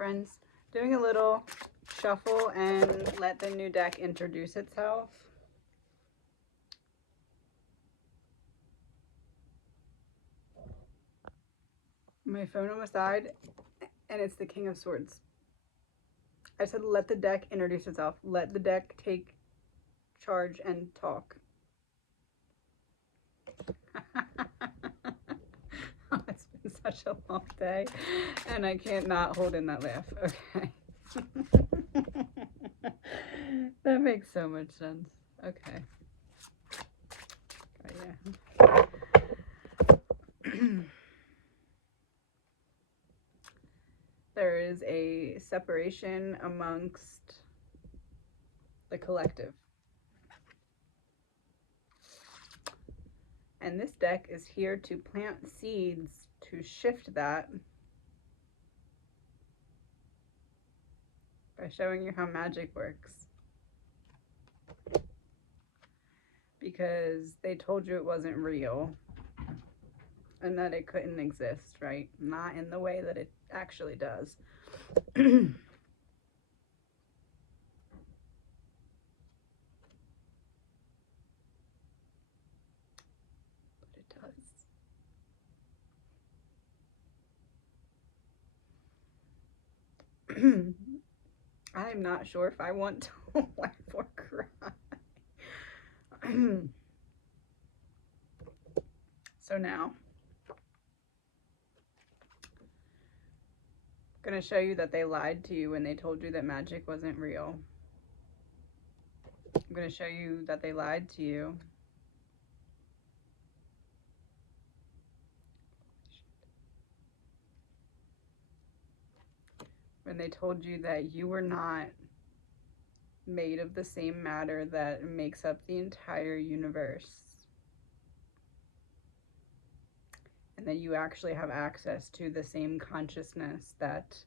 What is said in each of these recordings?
friends. Doing a little shuffle and let the new deck introduce itself. My phone almost died, and it's the King of Swords. I said let the deck introduce itself. Let the deck take charge and talk. Oh, it's been such a long day, and I can't not hold in that laugh. Okay. That makes so much sense. Okay. Oh, yeah. There is a separation amongst the collective. And this deck is here to plant seeds to shift that by showing you how magic works. Because they told you it wasn't real and that it couldn't exist, right? Not in the way that it actually does. But it does. I'm not sure if I want to laugh or cry. So now, I'm going to show you that they lied to you when they told you that magic wasn't real. I'm going to show you that they lied to you when they told you that you were not made of the same matter that makes up the entire universe. And that you actually have access to the same consciousness that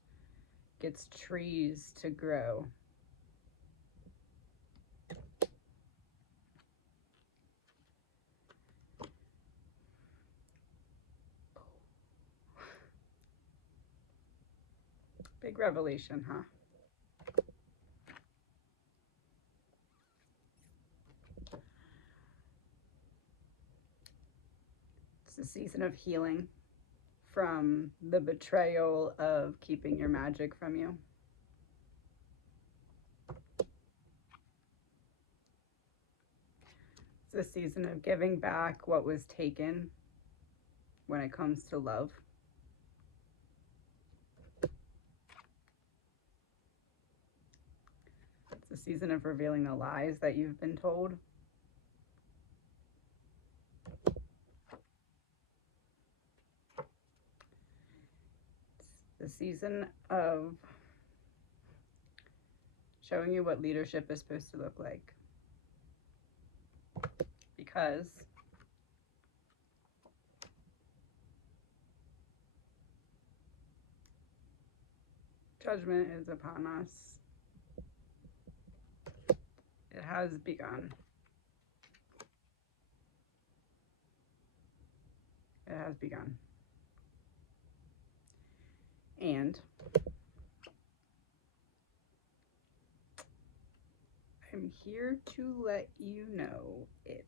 gets trees to grow. Big revelation, huh? It's a season of healing from the betrayal of keeping your magic from you. It's a season of giving back what was taken when it comes to love. It's a season of revealing the lies that you've been told. It's the season of showing you what leadership is supposed to look like. Because judgment is upon us. It has begun. It has begun. And I'm here to let you know it.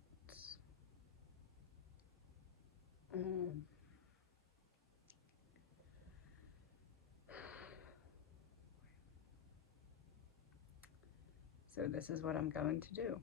So this is what I'm going to do.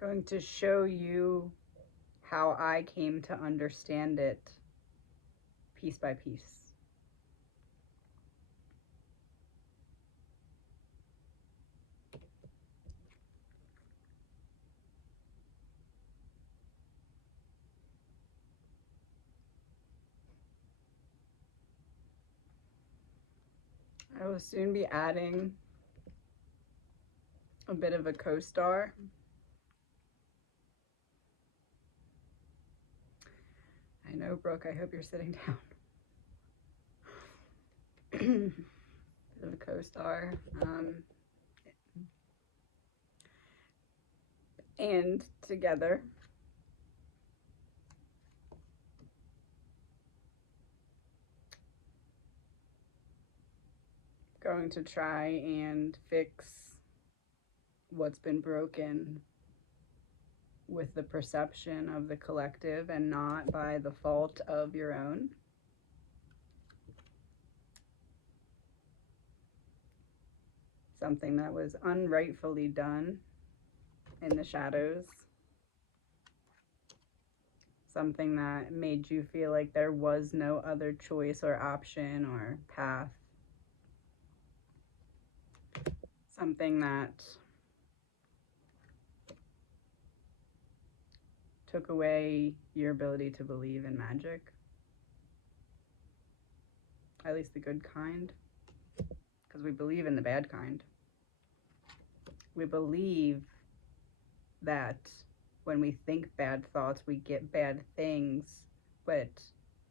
Going to show you how I came to understand it piece by piece. I will soon be adding a bit of a co-star. I know, Brooke, I hope you're sitting down. The co-star. And together. Going to try and fix what's been broken with the perception of the collective and not by the fault of your own. Something that was unrightfully done in the shadows. Something that made you feel like there was no other choice or option or path. Something that took away your ability to believe in magic. At least the good kind. Because we believe in the bad kind. We believe that when we think bad thoughts, we get bad things. But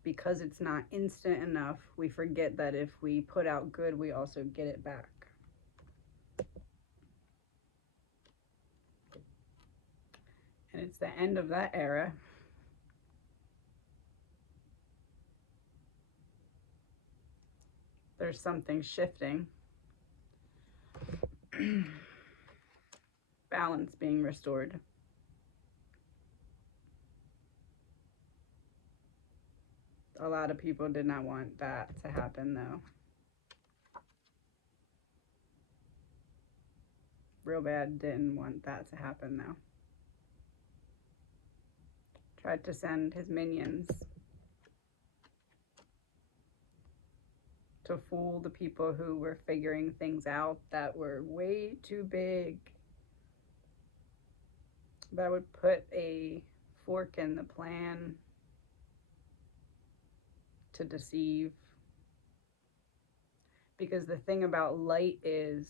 because it's not instant enough, we forget that if we put out good, we also get it back. And it's the end of that era. There's something shifting. Balance being restored. A lot of people did not want that to happen, though. Real bad didn't want that to happen, though. Tried to send his minions to fool the people who were figuring things out that were way too big. That would put a fork in the plan to deceive. Because the thing about light is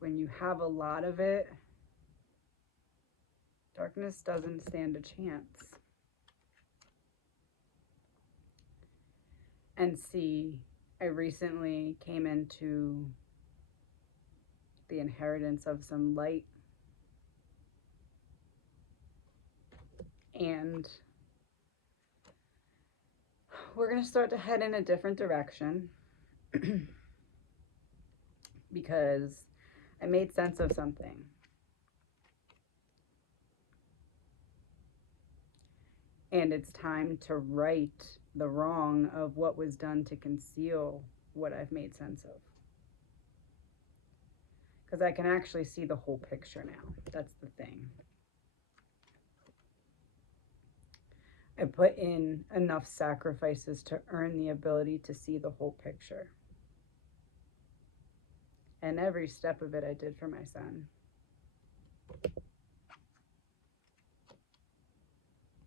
when you have a lot of it, darkness doesn't stand a chance. And see, I recently came into the inheritance of some light. And we're going to start to head in a different direction because I made sense of something. And it's time to right the wrong of what was done to conceal what I've made sense of. Because I can actually see the whole picture now. That's the thing. I put in enough sacrifices to earn the ability to see the whole picture. And every step of it I did for my son.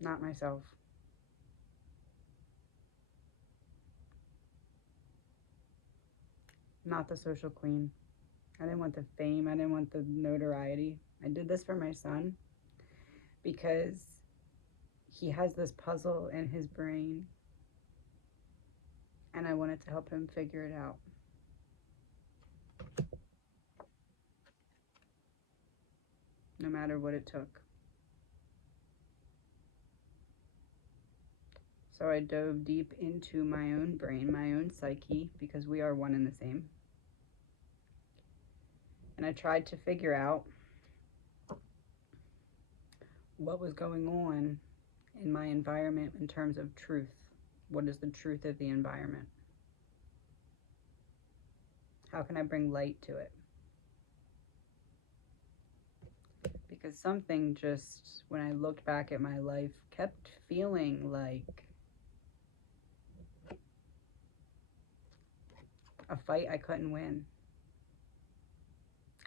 Not myself. Not the social queen. I didn't want the fame. I didn't want the notoriety. I did this for my son because he has this puzzle in his brain and I wanted to help him figure it out. No matter what it took. So I dove deep into my own brain, my own psyche, because we are one and the same. And I tried to figure out what was going on in my environment in terms of truth. What is the truth of the environment? How can I bring light to it? Because something just, when I looked back at my life, kept feeling like a fight I couldn't win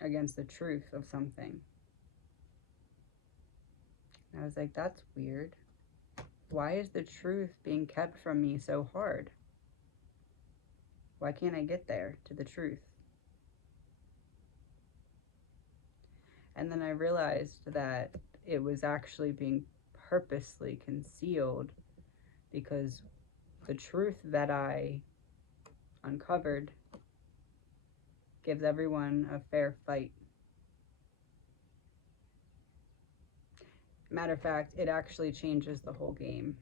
against the truth of something. And I was like, that's weird. Why is the truth being kept from me so hard? Why can't I get there to the truth? And then I realized that it was actually being purposely concealed because The truth that I uncovered gives everyone a fair fight. Matter of fact, it actually changes the whole game.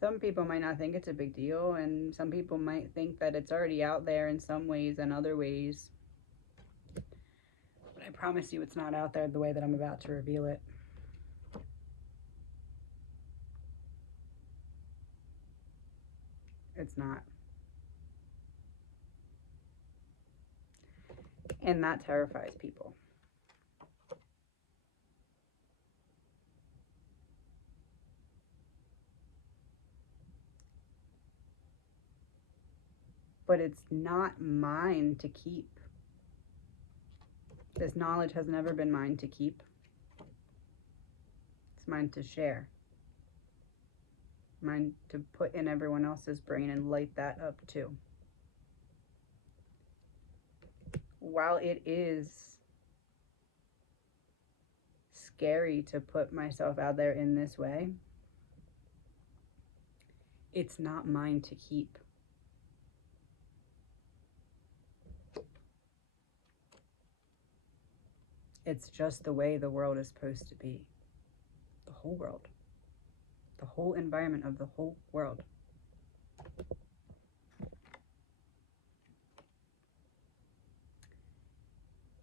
Some people might not think it's a big deal, and some people might think that it's already out there in some ways and other ways. But I promise you it's not out there the way that I'm about to reveal it. It's not. And that terrifies people. But it's not mine to keep. This knowledge has never been mine to keep. It's mine to share. Mine to put in everyone else's brain and light that up too. While it is scary to put myself out there in this way, it's not mine to keep. It's just the way the world is supposed to be. The whole world. The whole environment of the whole world.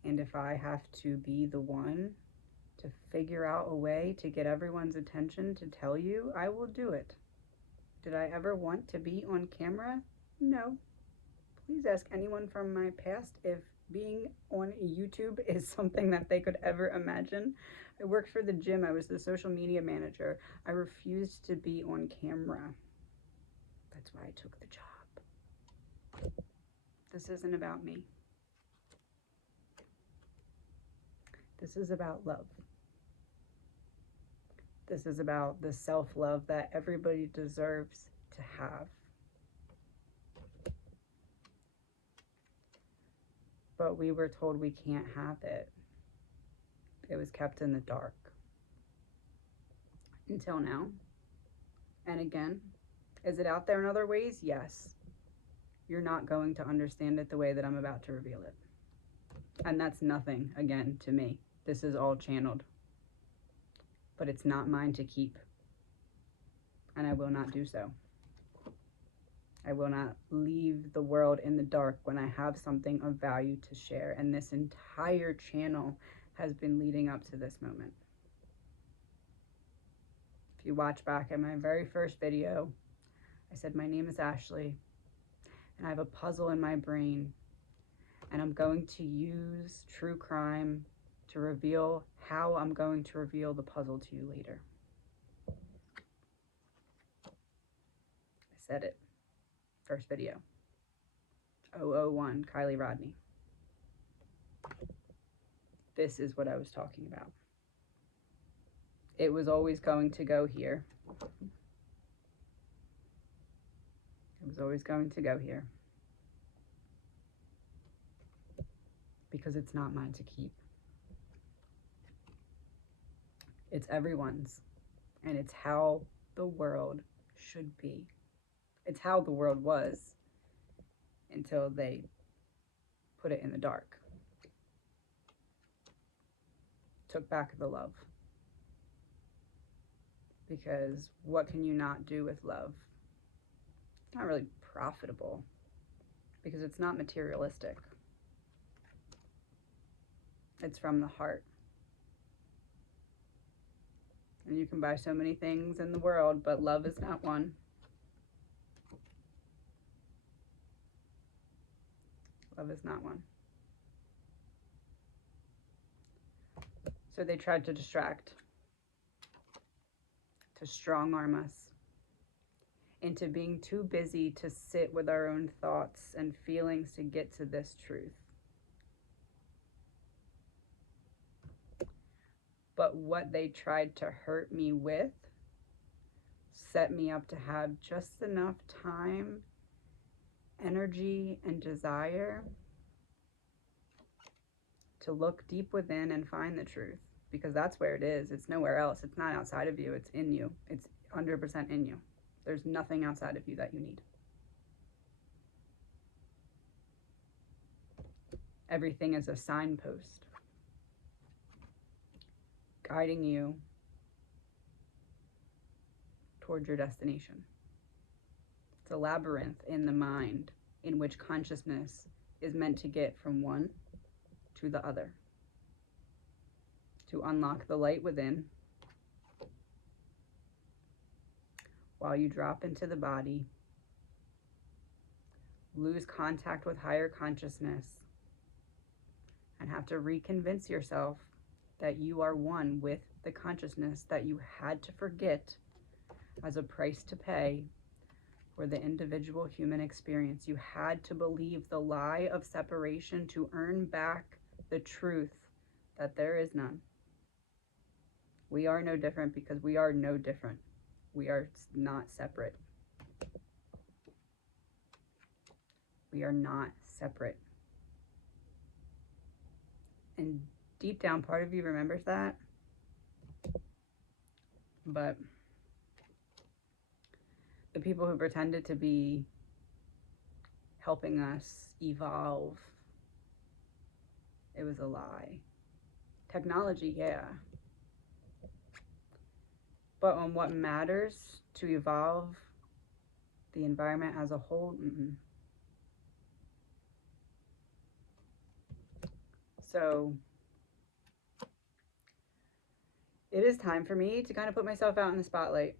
And if I have to be the one to figure out a way to get everyone's attention to tell you, I will do it. Did I ever want to be on camera? No. Please ask anyone from my past if being on YouTube is something that they could ever imagine. I worked for the gym. I was the social media manager. I refused to be on camera. That's why I took the job. This isn't about me. This is about love. This is about the self-love that everybody deserves to have. But we were told we can't have it. It was kept in the dark. Until now. And again, is it out there in other ways? Yes. You're not going to understand it the way that I'm about to reveal it. And that's nothing, again, to me. This is all channeled. But it's not mine to keep. And I will not do so. I will not leave the world in the dark when I have something of value to share. And this entire channel has been leading up to this moment. If you watch back at my very first video, I said, my name is Ashley, and I have a puzzle in my brain, and I'm going to use true crime to reveal how I'm going to reveal the puzzle to you later. I said it. First video. 001, Kylie Rodney. This is what I was talking about. It was always going to go here. It was always going to go here. Because it's not mine to keep. It's everyone's. And it's how the world should be. It's how the world was until they put it in the dark. Took back the love. Because what can you not do with love? It's not really profitable because it's not materialistic. It's from the heart. And you can buy so many things in the world, but love is not one. Love is not one. So they tried to distract, to strong arm us into being too busy to sit with our own thoughts and feelings to get to this truth. But what they tried to hurt me with set me up to have just enough time, energy, and desire to look deep within and find the truth, because that's where it is. It's nowhere else. It's not outside of you. It's in you. It's 100% in you. There's nothing outside of you that you need. Everything is a signpost guiding you towards your destination. It's a labyrinth in the mind in which consciousness is meant to get from one to the other, to unlock the light within while you drop into the body, lose contact with higher consciousness, and have to reconvince yourself that you are one with the consciousness that you had to forget as a price to pay for the individual human experience. You had to believe the lie of separation to earn back the truth that there is none. We are no different because we are no different. We are not separate. We are not separate. And deep down, part of you remembers that. But the people who pretended to be helping us evolve, it was a lie. Technology, yeah. But on what matters to evolve the environment as a whole, So it is time for me to kind of put myself out in the spotlight.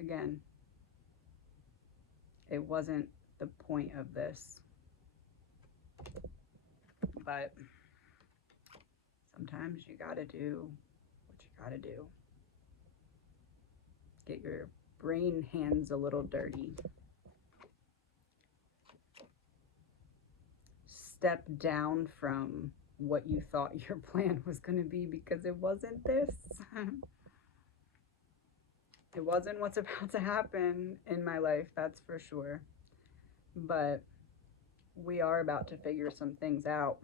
Again, it wasn't the point of this, but sometimes you gotta do what you gotta do. Get your brain hands a little dirty. Step down from what you thought your plan was going to be, because it wasn't this. It wasn't what's about to happen in my life, that's for sure. But we are about to figure some things out.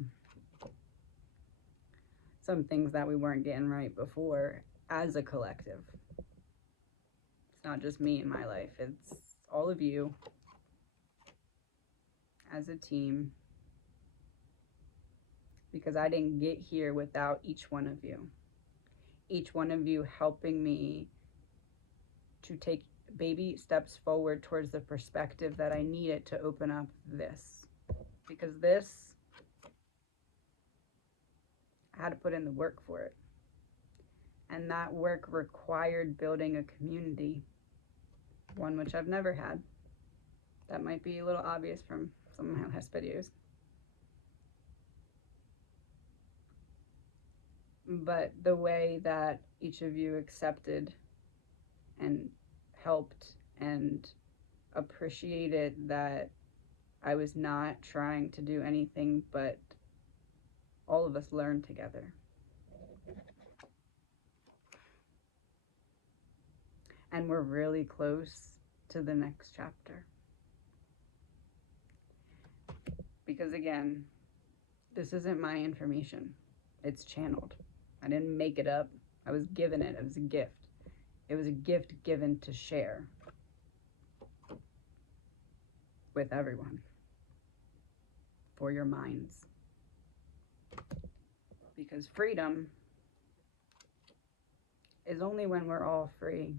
Some things that we weren't getting right before as a collective. It's not just me in my life, it's all of you as a team. Because I didn't get here without each one of you. Each one of you helping me to take baby steps forward towards the perspective that I needed to open up this. Because this, I had to put in the work for it. And that work required building a community, one which I've never had. That might be a little obvious from some of my last videos. But the way that each of you accepted and helped and appreciated that I was not trying to do anything but all of us learn together. And we're really close to the next chapter. Because again, this isn't my information. It's channeled. I didn't make it up. I was given it. It was a gift. It was a gift given to share with everyone for your minds. Because freedom is only when we're all free.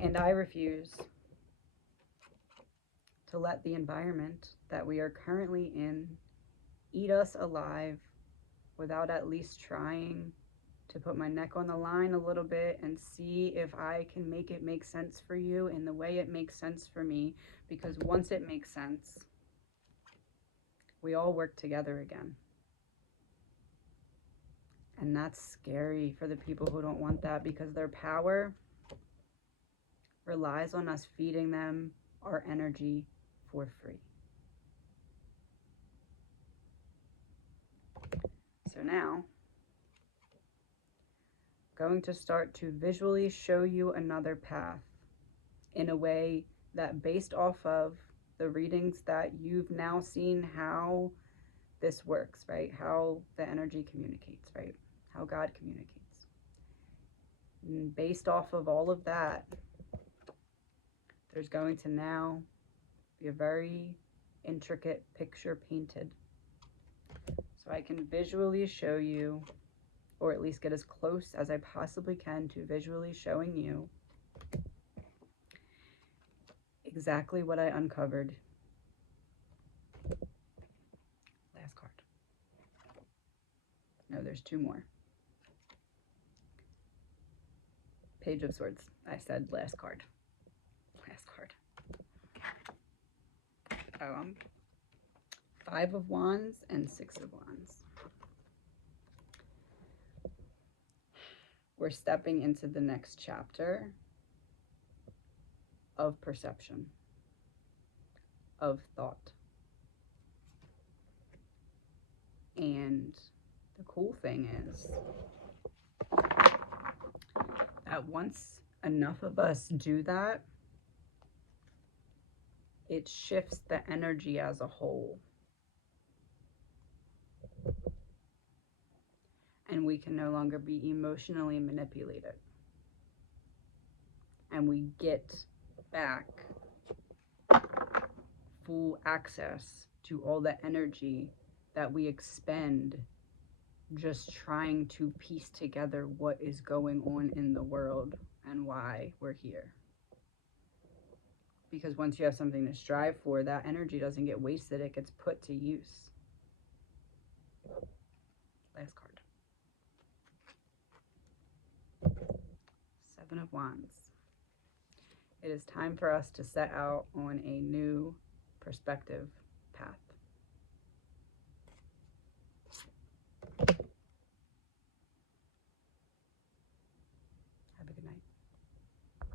And I refuse to let the environment that we are currently in eat us alive without at least trying to put my neck on the line a little bit and see if I can make it make sense for you in the way it makes sense for me. Because once it makes sense, we all work together again. And that's scary for the people who don't want that, because their power relies on us feeding them our energy for free. So now, I'm going to start to visually show you another path in a way that, based off of the readings that you've now seen how this works, right? How the energy communicates, right? How God communicates. And based off of all of that, there's going to now be a very intricate picture painted. So I can visually show you, or at least get as close as I possibly can to visually showing you exactly what I uncovered. Last card. No, there's two more. Page of Swords. I said last card. Last card. Oh, 5 of Wands and 6 of Wands. We're stepping into the next chapter of perception, of thought. And the cool thing is that once enough of us do that, it shifts the energy as a whole. And we can no longer be emotionally manipulated. And we get back full access to all the energy that we expend just trying to piece together what is going on in the world and why we're here. Because once you have something to strive for, that energy doesn't get wasted, it gets put to use. Last card. 7 of Wands. It is time for us to set out on a new perspective path.